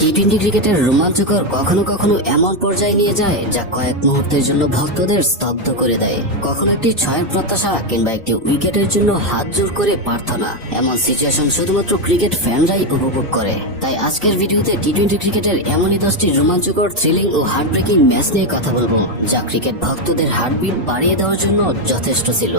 টি-20 ক্রিকেটের রোমাঞ্চকর কখনো কখনো এমন পর্যায়ে নিয়ে যায় যা কয়েক মুহূর্তের জন্য ভক্তদের স্তব্ধ করে দেয়। কখনো একটি ছয়ের প্রত্যাশা কিংবা একটি উইকেটের জন্য হাত জোর করে প্রার্থনা, এমন সিচুয়েশন শুধুমাত্র ক্রিকেট ফ্যানরাই উপভোগ করে। তাই আজকের ভিডিওতে টি-20 ক্রিকেটের এমনই 10টি রোমাঞ্চকর, থ্রিলিং ও হার্টব্রেকিং ম্যাচ নিয়ে কথা বলবো, যা ক্রিকেট ভক্তদের হার্টবিট বাড়িয়ে দেওয়ার জন্য যথেষ্ট ছিল।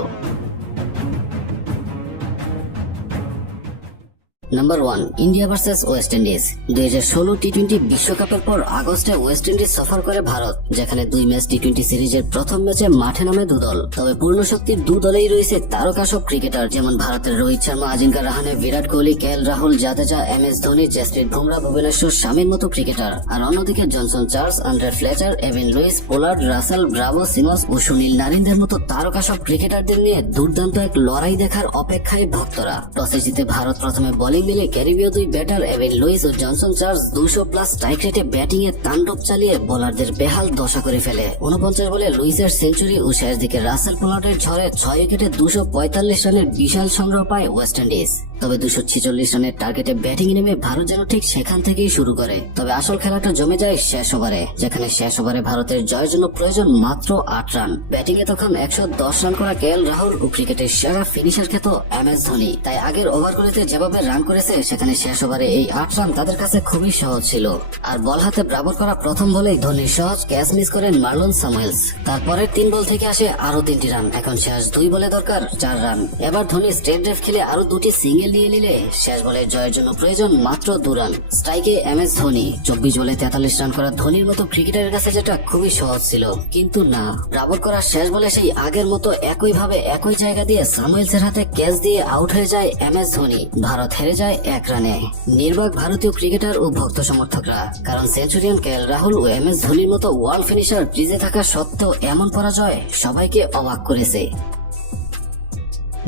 Number 1, India versus West Indies. 2016 টি-20 বিশ্বকাপের পর আগস্টে ওয়েস্ট ইন্ডিজ সফর করে ভারত, যেখানে 2 ম্যাচ টি-20 সিরিজের প্রথম ম্যাচে মাঠে নামে দুদল। তবে পূর্ণ শক্তির দুদলেই রয়েছে তারকা সব ক্রিকেটার, যেমন ভারতের রোহিত শর্মা, আজিঙ্কা রাহানে, বিরাট কোহলি, কেএল রাহুল, জাদেজা, MS ধোনি, জসপ্রীত বুমরা, ভুবনেশ্বর শামির মতো ক্রিকেটার। আর অন্যদিকে Johnson Charles, Andre Fletcher, Evin Lewis, Pollard, Russell, Bravo, Simmons ও সুনীল নারিনদের মতো তারকা সব ক্রিকেটারদের নিয়ে দুর্দান্ত এক লড়াই দেখার অপেক্ষায় ভক্তরা। টসে জিতে ভারত প্রথমে বোলিং মিলে ক্যারিবীয় 2 ব্যাটার এভিন লুইস ও জনসন চার্লস 200+ স্ট্রাইক রেটে ব্যাটিং এ তাণ্ডব চালিয়ে বোলারদের বেহাল দশা করে ফেলে। 49 বলে লুইসের সেঞ্চুরি ও শেষ দিকে রাসেল পোলার্ডের ঝড়ে 6 উইকেটে 245 রানের বিশাল সংগ্রহ পায় ওয়েস্ট ইন্ডিজ। তবে 246 রানের টার্গেটে ব্যাটিং নেমে ভারত যেন ঠিক সেখান থেকেই শুরু করে। তবে আসল খেলাটা জমে যায় শেষ ওভারে, যেখানে শেষ ওভারে ভারতের জয়ের জন্য প্রয়োজন মাত্র 8 রান। ব্যাটিং এ তখন 110 রান করা কেএল রাহুল ও ক্রিকেটের সেরা ফিনিশার খ্যাত MS ধোনি। তাই আগের ওভারগুলিতে যেভাবে রান করেছে, সেখানে শেষ ওভারে এই 8 রান তাদের কাছে খুবই সহজ ছিল। আর বল হাতে ব্রাভোর করা প্রথম বলেই ধোনির সহজ ক্যাচ মিস করেন মার্লন স্যামুয়েলস। তারপরের 3 বল থেকে আসে আরো 3টি রান। এখন শেষ 2 বলে দরকার 4 রান। এবার ধোনি স্ট্রেট ড্রাইভ খেলে আরো 2টি সিঙ্গেল নিয়ে নিলে শেষ বলে জয়ের জন্য প্রয়োজন মাত্র 2 রান। স্ট্রাইকে MS ধোনি। 24 বলে 43 রান করা ধোনির মতো ক্রিকেটারের কাছে যেটা খুবই সহজ ছিল, কিন্তু না, ব্রাভোর করা শেষ বলে সেই আগের মতো একই ভাবে একই জায়গা দিয়ে স্যামুয়েলসের হাতে ক্যাচ দিয়ে আউট হয়ে যায় MS ধোনি। ভারত হেরে যায় 1 রানে। নির্বাক ভারতীয় ক্রিকেটার ও ভক্ত সমর্থকরা, কারণ সেঞ্চুরিয়ান কেএল রাহুল ও MS ধোনির মতো ওয়ার্ল্ড ফিনিশার ক্রিজে থাকা সত্ত্বেও এমন পরাজয় সবাইকে অবাক করেছে।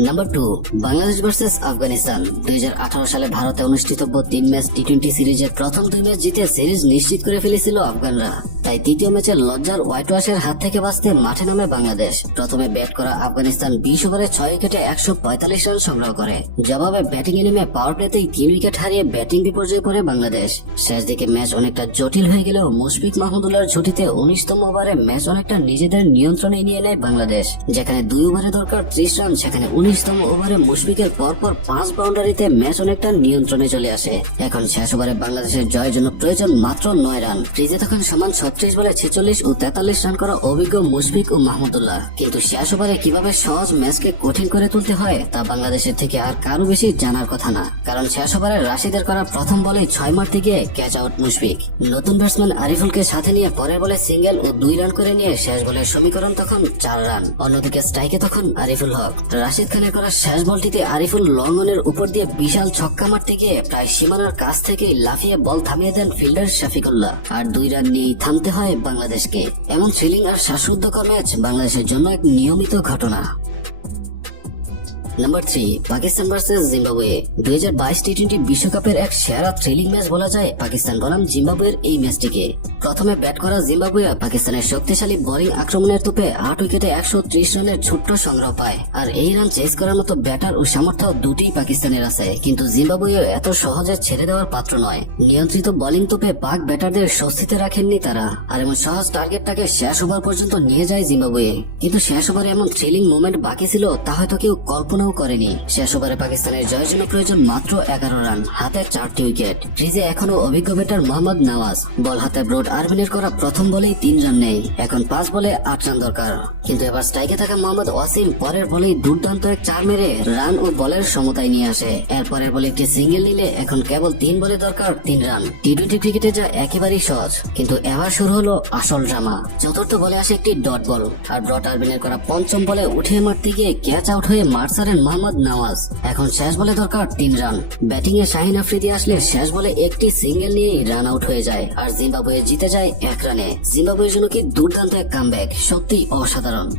Number 2, Bangladesh versus Afghanistan. 2018 সালে ভারতে অনুষ্ঠিতব্য 3 ম্যাচ টি-20 সিরিজের প্রথম 2 ম্যাচ জিতে সিরিজ নিশ্চিত করে ফেলেছিল আফগানরা। তাই তৃতীয় ম্যাচে লজ্জার হোয়াইট ওয়াশের হাত থেকে বাঁচতে মাঠে নামে বাংলাদেশ। প্রথমে ব্যাট করা আফগানিস্তান 20 ওভারে 6 উইকেটে 145 রান সংগ্রহ করে। জবাবে ব্যাটিং এ নেমে পাওয়ার প্লেতেই 3 উইকেট হারিয়ে ব্যাটিং বিপর্যয়ে পড়ে বাংলাদেশ। শেষ দিকে ম্যাচ অনেকটা জটিল হয়ে গেলেও মুশফিক মাহমুদুল্লাহর ঝুঁটিতে 19তম ওভারে ম্যাচ অনেকটা নিজেদের নিয়ন্ত্রণে নিয়ে নেয় বাংলাদেশ। যেখানে 2 ওভারে দরকার 30 রান, সেখানে 19তম ওভারে মুশফিকের পরপর 5 বাউন্ডারিতে ম্যাচ অনেকটা নিয়ন্ত্রণে চলে আসে। এখন শেষ ওভারে বাংলাদেশের জয়ের জন্য প্রয়োজন মাত্র 9 রান। ক্রিজে তখন সমান 36 বলে 46 ও 43 রান করা অভিজ্ঞ মুশফিক ও মাহমুদুল্লাহ। কিন্তু শেষ ওভারে কিভাবে সহজ ম্যাচকে কঠিন করে তুলতে হয় তা বাংলাদেশের থেকে আর কারো বেশি জানার কথা না, কারণ শেষ ওভারে রাশিদের করা প্রথম বলে 6 মারতে গিয়ে ক্যাচ আউট মুশফিক। নতুন ব্যাটসম্যান আরিফুলকে সাথে নিয়ে পরের বলে সিঙ্গেল ও 2 রান করে নিয়ে শেষ বলের সমীকরণ তখন 4 রান। অন্যদিকে স্ট্রাইকে তখন আরিফুল হক। রাশিদ খানের করা শেষ বলটিতে আরিফুল লঙ্গনের উপর দিয়ে বিশাল ছক্কা মারতে গিয়ে প্রায় সীমানার কাছ থেকেই লাফিয়ে বল থামিয়ে দেন ফিল্ডার শফিকুল্লাহ। আর 2 রান নিয়ে থামতে হয় বাংলাদেশকে। এমন থ্রিলিং আর শ্বাসরুদ্ধকর ম্যাচ বাংলাদেশের জন্য এক নিয়মিত ঘটনা। Number 3, Pakistan versus Zimbabwe. 2022 টি-20 বিশ্বকাপের এক সেরা থ্রিলিং ম্যাচ বলা যায় পাকিস্তান বনাম জিম্বাবুয়ের এই ম্যাচটিকে। প্রথমে ব্যাট করা জিম্বাবুয়ে পাকিস্তানের শক্তিশালী বোলিং আক্রমণের তোপে 8 উইকেটে 130 রানের ছোট্ট সংগ্রহ পায়। আর এই রান চেস করার মতো ব্যাটার ও সামর্থ্য দুটিই পাকিস্তানের আছে, কিন্তু জিম্বাবুয়ে এত সহজে ছেড়ে দেওয়ার পাত্র নয়। নিয়ন্ত্রিত বোলিং তোপে পাক ব্যাটারদের স্বস্তিতে রাখেননি তারা, আর এমন সহজ টার্গেটটাকে শেষ ওভার পর্যন্ত নিয়ে যায় জিম্বাবুয়ে। কিন্তু শেষ ওভারে এমন থ্রিলিং মোমেন্ট বাকি ছিল তা হয়তো কেউ কল্পনাও করেনি। শেষ ওভারে পাকিস্তানের জয়ের জন্য প্রয়োজন মাত্র 11 রান, হাতে 4টি উইকেট। ক্রিজে এখনো অভিজ্ঞ ব্যাটার মোহাম্মদ নওয়াজ। বল হাতে ব্রড আরবিনের করা প্রথম বলেই 3 রান নেই। এখন 5 বলে 8 রান দরকার। কিন্তু এবার স্ট্রাইকে থাকা মোহাম্মদ ওয়াসিম পরের বলেই দুর্দান্ত এক 4 মেরে রান ও বলের সমতায় নিয়ে আসে। এরপরের বলে একটি সিঙ্গেল নিলে এখন কেবল 3 বলে দরকার 3 রান। টি-20 ক্রিকেটে যা একেবারেই সহজ, কিন্তু এবার শুরু হলো আসল ড্রামা। চতুর্থ বলে আসে একটি ডট বল, আর ব্রড আরবিনের করা পঞ্চম বলে উঠিয়ে মারতে গিয়ে ক্যাচ আউট হয়ে মাঠ ছাড়েন মোহাম্মদ নওয়াজ। এখন শেষ বলে দরকার 3 রান। ব্যাটিং এ শাহিন আফ্রিদি আসলে শেষ বলে একটি সিঙ্গেল নিয়ে রান আউট হয়ে যায়, আর জিম্বাবুয়ে জিতে যায় 1 রানে। জিম্বাবুয়ের জন্য কি দুর্দান্ত এক কামব্যাক, সত্যি অসাধারণ।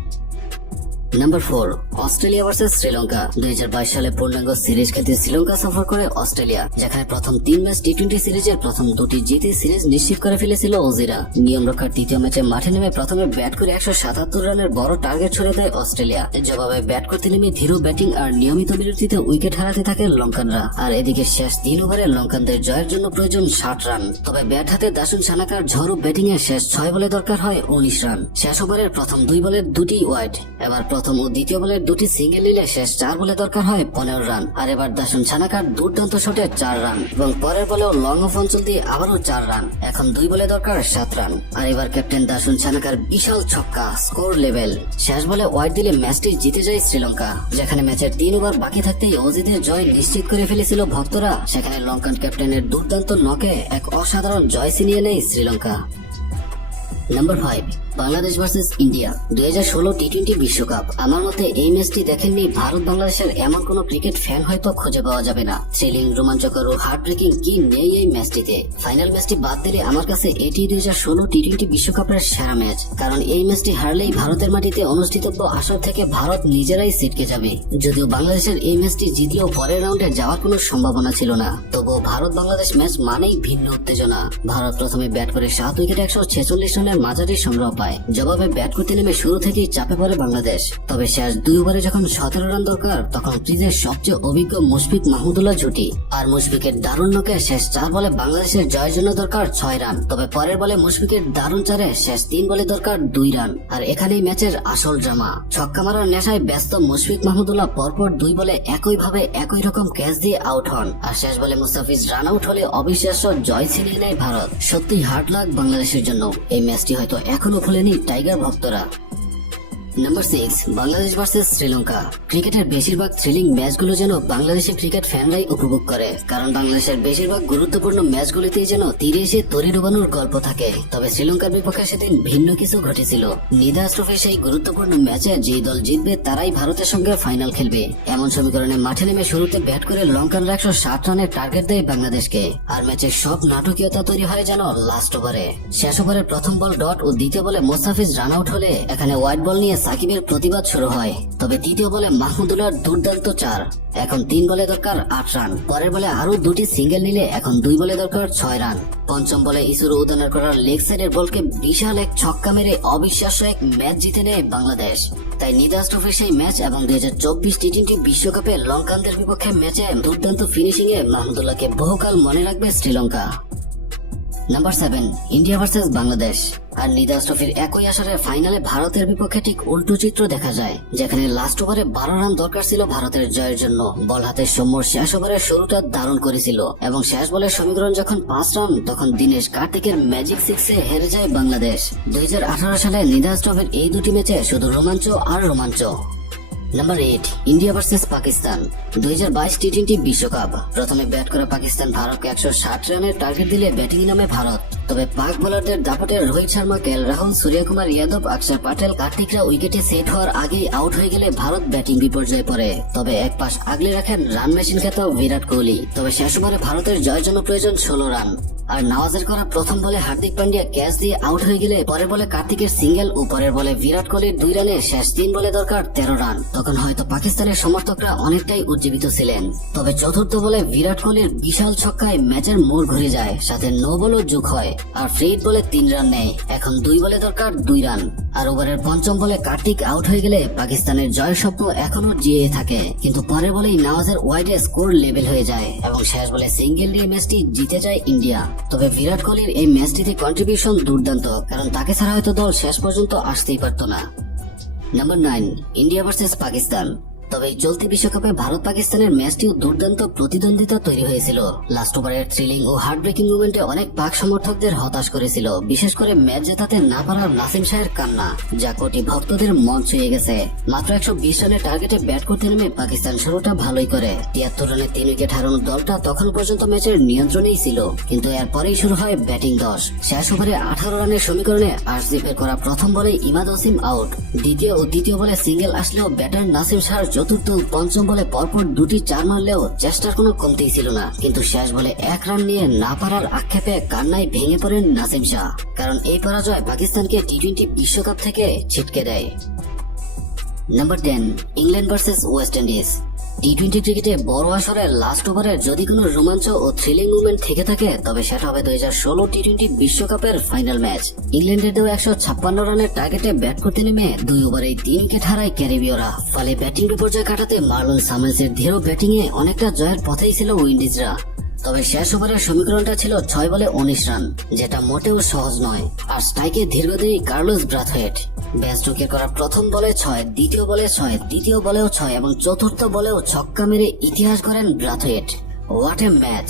Number 4, Australia versus Sri Lanka. 2022 সালে পূর্ণাঙ্গ সিরিজ খেলতে শ্রীলঙ্কা সফর করে অস্ট্রেলিয়া, যেখানে প্রথম 3 ম্যাচ টি-20 সিরিজের প্রথম 2টি জিতে সিরিজ নিশ্চিত করে ফেলেছিল অজিরা। নিয়ম রক্ষার তৃতীয় ম্যাচে মাঠে নেমে প্রথমে ব্যাট করে 177 রানের বড় টার্গেট ছুড়ে দেয় অস্ট্রেলিয়া। জবাবে ব্যাট করতে নেমে ধীর ব্যাটিং আর নিয়মিত বিরতিতে উইকেট হারাতে থাকে লঙ্কানরা। আর এদিকে শেষ 3 ওভারে লঙ্কানদের জয়ের জন্য প্রয়োজন 60 রান। তবে ব্যাট হাতে দাসুন সানাকার ঝড়ো ব্যাটিং এ শেষ 6 বলে দরকার হয় 19 রান। শেষ ওভারের প্রথম 2 বলে 2টি ওয়াইড, এবার প্রথম ও দ্বিতীয় বলের 2টি সিঙ্গেল নিলে শেষ 4 বলে দরকার হয় 15 রান। আর এবার দাসুন সানাকার দুর্দান্ত শটে 4 রান এবং পরের বলেও লং অফ অঞ্চল দিয়ে আবারও 4 রান। এখন 2 বলে দরকার 7 রান। আর এবার ক্যাপ্টেন দাসুন সানাকার বিশাল ছক্কা, স্কোর লেভেল। শেষ বলে ওয়াইড দিলে ম্যাচটি জিতে যায় শ্রীলঙ্কা, যেখানে ম্যাচের 3 ওভার বাকি থাকতেই অজিদের জয় নিশ্চিত করে ফেলেছিল ভক্তরা। সেখানে লঙ্কান ক্যাপ্টেনের দুর্দান্ত নকে এক অসাধারণ জয় ছিনিয়ে নেয় Sri Lanka. Number 5, Bangladesh versus India. 2016 টি-20 বিশ্বকাপ। আমার মতে এই ম্যাচটি দেখেননি ভারত বাংলাদেশের এমন কোন ক্রিকেট ফ্যান হয়তো খুঁজে পাওয়া যাবে না। থ্রিলিং, রোমাঞ্চকর ও হার্ট ব্রেকিং কি নেই এই ম্যাচটিতে। ফাইনাল ম্যাচটি বাদ দিলে আমার কাছে এটি 2016 টি-20 বিশ্বকাপের সেরা ম্যাচ, কারণ এই ম্যাচটি হারলেই ভারতের মাটিতে অনুষ্ঠিতব্য আসর থেকে ভারত নিজেরাই ছিটকে যাবে। যদিও বাংলাদেশের এই ম্যাচটি জিতলেও পরের রাউন্ডে যাওয়ার কোনো সম্ভাবনা ছিল না, তবুও ভারত বাংলাদেশ ম্যাচ মানেই ভিন্ন উত্তেজনা। ভারত প্রথমে ব্যাট করে 7 উইকেটে 146 রানের মাঝারি সংগ্রহ পায়। জবাবে ব্যাট করতে নেমে শুরু থেকেই চাপে পড়ে বাংলাদেশ। তবে শেষ 2 ওভারে যখন 17 রান দরকার, তখন ক্রিজের সবচেয়ে অভিজ্ঞ মুশফিক মাহমুদুল্লাহ জুটি আর মুশফিকের দারুণ নকে শেষ 4 বলে বাংলাদেশের জয়ের জন্য দরকার 6 রান। তবে পরের বলে মুশফিকের দারুণ চারে শেষ 3 বলে দরকার 2 রান। আর এখানেই ম্যাচের আসল ড্রামা। ছক্কা মারার নেশায় ব্যস্ত মুশফিক মাহমুদুল্লাহ পরপর 2 বলে একইভাবে একই রকম ক্যাচ দিয়ে আউট হন। আর শেষ বলে মুস্তাফিজ রান আউট হলে অবিশ্বাস্য জয় ছিনিয়ে নেয় ভারত। সত্যি হার্ড লাক বাংলাদেশের জন্য। এই ম্যাচটি হয়তো এখনো ভুলেনি টাইগার ভক্তরা। Number 6, Bangladesh versus Sri Lanka. ক্রিকেটের বেশিরভাগ থ্রিলিং ম্যাচগুলো যেন বাংলাদেশের ক্রিকেট ফ্যানরাই উপভোগ করে, কারণ বাংলাদেশের বেশিরভাগ গুরুত্বপূর্ণ ম্যাচগুলিতেই যেন তীরে এসে তরি ডোবানোর গল্প থাকে। তবে শ্রীলঙ্কার বিপক্ষে সেদিন ভিন্ন কিছু ঘটেছিল। নিদাস ট্রফি সেই গুরুত্বপূর্ণ ম্যাচে যে দল জিতবে তারাই ভারতের সঙ্গে ফাইনাল খেলবে, এমন সমীকরণে মাঠে নেমে শুরুতে ব্যাট করে লঙ্কানরা 160 রানের টার্গেট দেয় বাংলাদেশকে। আর ম্যাচের সব নাটকীয়তা তৈরি হয় যেন লাস্ট ওভারে। শেষ ওভারের প্রথম বল ডট ও দ্বিতীয় বলে মোস্তাফিজ রান আউট হলে এখানে হোয়াইট বল নিয়ে সাকিবের প্রতিবাদ শুরু হয়। তবে তৃতীয় বলে মাহমুদুল্লাহর দুর্দান্ত 4। এখন 3 বলে দরকার 8 রান। পরের বলে আরো 2টি সিঙ্গেল নিলে এখন 2 বলে দরকার 6 রান। পঞ্চম বলে ইসুরু উদানের করার লেগ সাইডের বলকে বিশাল এক ছক্কা মেরে অবিশ্বাস্য এক ম্যাচ জিতে নেয় বাংলাদেশ। তাই নিদাস ট্রফির সেই ম্যাচ এবং 2024 টি-20 বিশ্বকাপে লঙ্কানদের বিপক্ষে ম্যাচে দুর্দান্ত ফিনিশিং এ মাহমুদুল্লাহকে বহুকাল মনে রাখবে Sri Lanka. Number 7, India versus Bangladesh. আর নিদাস ট্রফির একই আসরে ফাইনালে ভারতের বিপক্ষে ঠিক উল্টো চিত্র দেখা যায়, যেখানে লাস্ট ওভারে 12 রান দরকার ছিল ভারতের জয়ের জন্য। বল হাতে সৌম্যর শেষ ওভারের শুরুটা দারুণ করেছিল এবং শেষ বলের সমীকরণ যখন 5 রান, তখন দীনেশ কার্তিকের ম্যাজিক 6-এ হেরে যায় বাংলাদেশ। 2018 সালে নিদাস ট্রফির এই দুটি ম্যাচে শুধু রোমাঞ্চ আর রোমাঞ্চ। Number 8, India versus Pakistan. 2022 টি-20 বিশ্বকাপ। প্রথমে ব্যাট করা পাকিস্তান ভারতকে 160 রানের টার্গেট দিলে ব্যাটিং নামে ভারত। তবে পাক বোলারদের দাপটে রোহিত শর্মা, কেএল রাহুল, সূর্যকুমার যাদব, অক্ষর পটেল, কার্তিকরা উইকেটে সেট হওয়ার আগেই আউট হয়ে গেলে ভারত ব্যাটিং বিপর্যয়ে পড়ে। তবে এক পাশ আগলে রাখেন রান মেশিন খ্যাত বিরাট কোহলি। তবে শেষ ওভারে ভারতের জয়ের জন্য প্রয়োজন 16 রান। আর নওয়াজের করা প্রথম বলে হার্দিক পান্ডিয়া ক্যাচ দিয়ে আউট হয়ে গেলে পরের বলে কার্তিকের সিঙ্গেল ও পরের বলে বিরাট কোহলির 2 রানে শেষ 3 বলে দরকার 13 রান। তখন হয়তো পাকিস্তানের সমর্থকরা অনেকটাই উজ্জীবিত ছিলেন। তবে চতুর্থ বলে বিরাট কোহলির বিশাল ছক্কায় ম্যাচের মোড় ঘুরে যায়, সাথে নো বলও যোগ হয়। আর ফ্রিড বলে 3 রান নেয়। এখন 2 বলে দরকার 2 রান। আর ওভারের পঞ্চম বলে কার্তিক আউট হয়ে গেলে পাকিস্তানের জয়ের স্বপ্ন এখনো জিয়ে থাকে। কিন্তু পরের বলেই নওয়াজের ওয়াইডে স্কোর লেভেল হয়ে যায় এবং শেষ বলে সিঙ্গেল দিয়ে ম্যাচটি জিতে যায় ইন্ডিয়া। তবে বিরাট কোহলির এই ম্যাচটিতে কন্ট্রিবিউশন দুর্দান্ত, কারণ তাকে ছাড়া হয়তো দল শেষ পর্যন্ত আসতেই পারত না। Number 9, India versus Pakistan. তবে চলতি বিশ্বকাপে ভারত পাকিস্তানের ম্যাচটিও দুর্দান্ত প্রতিদ্বন্দ্বিতা তৈরি হয়েছিল। লাস্ট ওভারের থ্রিলিং ও হার্ট ব্রেকিং মুভমেন্টে অনেক পাক সমর্থকদের হতাশ করেছিল, বিশেষ করে ম্যাচ জেতাতে না পারার নাসিম শাহের কান্না, যা কোটি ভক্তদের মন ছুঁয়ে গেছে। মাত্র 120 রানের টার্গেটে ব্যাট করতে নেমে পাকিস্তান শুরুটা ভালোই করে। 73 রানে 3 উইকেট হারানো দলটা তখন পর্যন্ত ম্যাচের নিয়ন্ত্রণেই ছিল, কিন্তু এরপরেই শুরু হয় ব্যাটিং দশ। শেষ ওভারে 18 রানের সমীকরণে আশদীপের করা প্রথম বলে ইমাদ ওসিম আউট। দ্বিতীয় ও তৃতীয় বলে সিঙ্গেল আসলেও ব্যাটার নাসিম শাহ চতুর্থ ও পঞ্চম বলে পরপর 2টি 4 মারলেও চেষ্টার কোনো কমতিই ছিল না। কিন্তু শেষ বলে 1 রান নিয়ে না পারার আক্ষেপে কান্নায় ভেঙে পড়েন নাসিম শাহ, কারণ এই পরাজয় পাকিস্তানকে টি-20 বিশ্বকাপ থেকে ছিটকে দেয়। Number 10, England versus West Indies. টি-20 ক্রিকেটে বড় আসরের লাস্ট ওভারের যদি কোনো রোমাঞ্চ ও থ্রিলিং মুভমেন্ট থেকে থাকে তবে সেটা হবে 2016 টি-20 বিশ্বকাপের ফাইনাল ম্যাচ। ইংল্যান্ডের দেওয়া 156 রানের টার্গেটে ব্যাট করতে নেমে 2 ওভারে 3 উইকেট হারায় ক্যারিবীয়রা। ফলে ব্যাটিং বিপর্যয় কাটাতে মার্লন সামেলসের ধীর ব্যাটিং এ অনেকটা জয়ের পথেই ছিল উইন্ডিজরা। তবে শেষ ওভারের সমীকরণটা ছিল 6 বলে 19 রান, যেটা মোটেও সহজ নয়। আর স্ট্রাইকে দীর্ঘদেহী কার্লোস ব্রাথওয়েট ব্যাস্ট উইকেট করার প্রথম বলে 6, দ্বিতীয় বলে 6, তৃতীয় বলেও 6 এবং চতুর্থ বলেও ছক্কা মেরে ইতিহাস গড়েন ব্রাথওয়েট। What a match!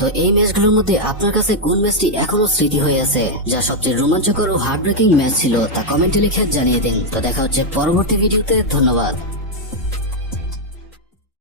তো এই ম্যাচগুলোর মধ্যে আপনার কাছে কোন ম্যাচটি এখনো স্মৃতি হয়ে আছে, যা সবচেয়ে রোমাঞ্চকর ও হার্ট ব্রেকিং ম্যাচ ছিল, তা কমেন্টে লিখে জানিয়ে দিন। তো দেখা হচ্ছে পরবর্তী ভিডিওতে। ধন্যবাদ।